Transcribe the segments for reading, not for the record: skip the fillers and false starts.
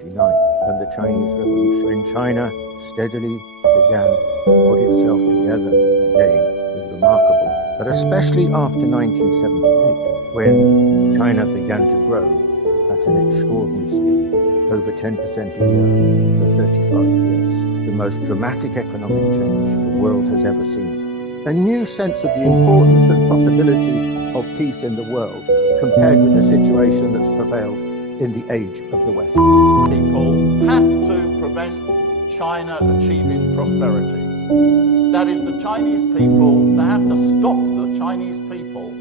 1949 and the Chinese Revolution, when China steadily began to put itself together again, is remarkable. But especially after 1978, when China began to grow at an extraordinary speed, over 10% a year for 35 years, the most dramatic economic change the world has ever seen. A new sense of the importance and possibility of peace in the world compared with the situation that's prevailed in the age of the West. People have to prevent China achieving prosperity. That is, the Chinese people, they have to stop the Chinese people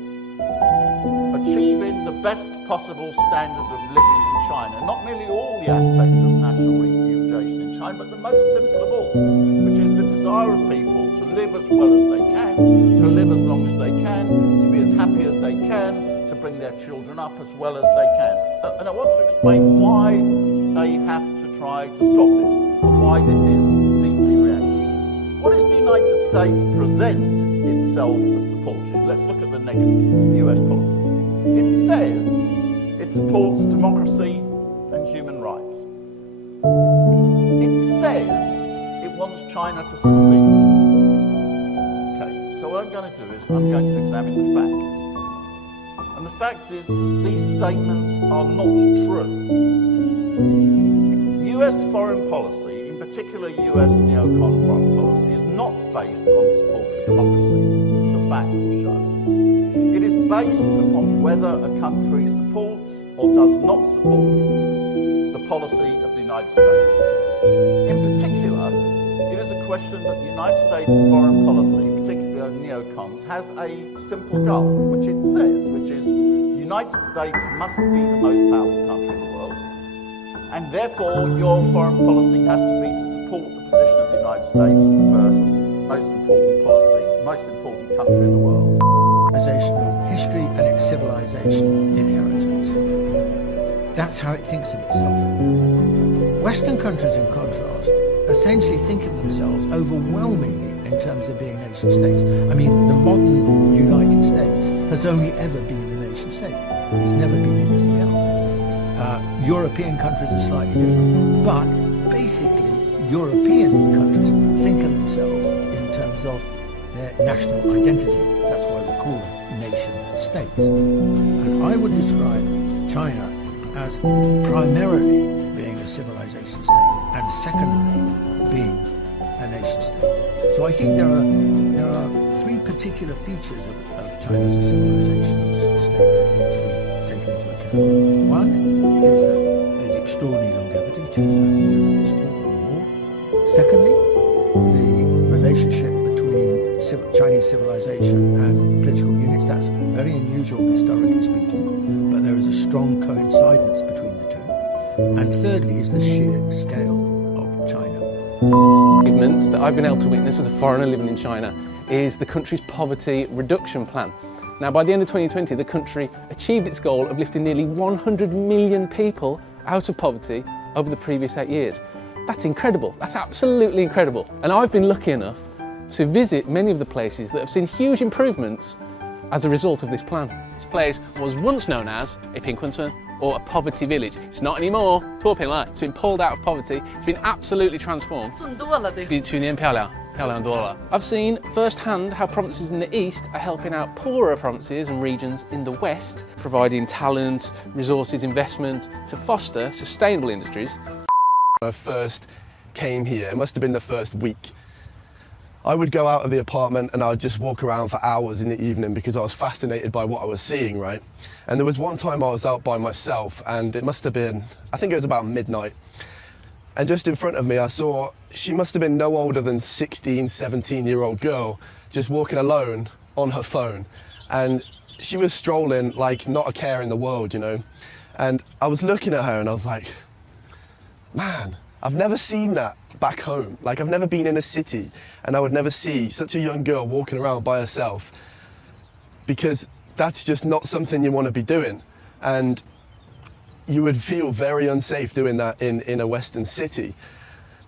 achieving the best possible standard of living in China. Not merely all the aspects of national reputation in China, but the most simple of all, which is the desire of people to live as well as they can, to live as long as they can, to be as happy as they can, to bring their children up as well as they can. And I want to explain why they have to try to stop this, and why this is deeply reactionary. What does the United States present itself as supporting? Let's look at the negative, US policy. It says it supports democracy and human rights. It says it wants China to succeed. Okay, so what I'm going to do is I'm going to examine the facts. And the fact is, these statements are not true. US foreign policy, in particular US neocon foreign policy, is not based on support for democracy, as the facts will show. It is based upon whether a country supports or does not support the policy of the United States. In particular, it is a question that the United States foreign policy, particularly neocons, has a simple goal, which it says, which is the United States must be the most powerful country in the world, and therefore your foreign policy has to be to support the position of the United States as the first, most important policy, most important country in the world. History and its civilizational inheritance. That's how it thinks of itself. Western countries, in contrast, essentially think of themselves overwhelmingly in terms of being nation states. I mean, the modern United States has only ever been a nation state. It's never been anything else. European countries are slightly different, but basically European countries think of themselves in terms of their national identity. That's why we call them nation states. And I would describe China as primarily being a civilization state and secondarily being a nation state. So I think there are three particular features of China as a civilization state that need to be taken into account. One is that there's extraordinary longevity, 2,000 years of history or more. Secondly, the relationship Chinese civilization and political units, that's very unusual historically speaking, but there is a strong coincidence between the two. And thirdly is the sheer scale of China. Achievements that I've been able to witness as a foreigner living in China is the country's poverty reduction plan. Now, by the end of 2020, the country achieved its goal of lifting nearly 100 million people out of poverty over the previous 8 years. That's incredible. That's absolutely incredible. And I've been lucky enough to visit many of the places that have seen huge improvements as a result of this plan. This place was once known as a Pinkwantun or a poverty village. It's not anymore. It's been pulled out of poverty. It's been absolutely transformed. I've seen firsthand how provinces in the east are helping out poorer provinces and regions in the west, providing talent, resources, investment to foster sustainable industries. When I first came here, it must have been the first week. I would go out of the apartment and I would just walk around for hours in the evening because I was fascinated by what I was seeing, right? And there was one time I was out by myself and it must have been, I think it was about midnight. And just in front of me I saw, she must have been no older than 16, 17-year-old girl just walking alone on her phone. And she was strolling like not a care in the world, you know? And I was looking at her and I was like, man, I've never seen that back home. Like, I've never been in a city and I would never see such a young girl walking around by herself, because that's just not something you want to be doing. And you would feel very unsafe doing that in a Western city.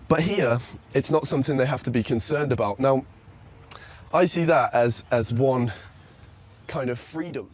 But here, it's not something they have to be concerned about. Now, I see that as one kind of freedom.